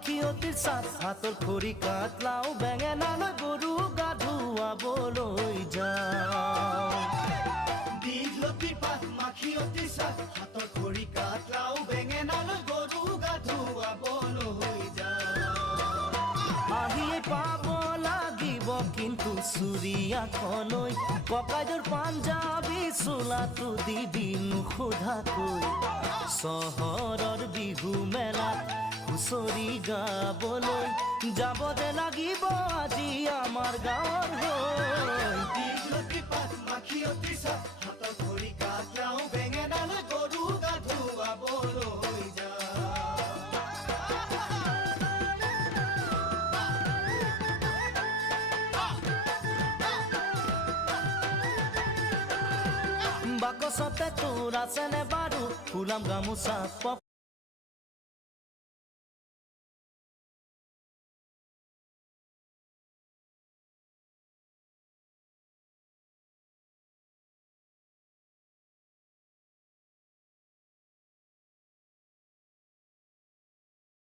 মাখিয়তিৰ চাত হাতৰ খৰি কাটলাও বেঙেনালৈ গৰু গা ধুৱাবলৈ যাওঁ দীঘলতি পাত মাখিয়তি চাত হাতৰ খৰি কাটলাও বেঙেনালৈ গৰু গা ধুৱাবলৈ যাওঁ আহিয়ে পাব লাগিব কিন্তু চুৰিয়াখনৈ ককাইদেউৰ পাঞ্জাবী চোলাটো দিবি নোসোধাকৈ চহৰৰ বিহু মেলাত হুঁচৰি গাবলৈ যাব দে লাগিব আজি আমাৰ গাঁৱৰ হৈ দীঘলতি পাত মাখিয়তি চাত হাতৰ খৰি কাটলাও বেঙেনালৈ গৰু গা ধুৱাবলৈ যাওঁ বাকচতে তোৰ আছেনে বাৰু ফুলাম গামোচা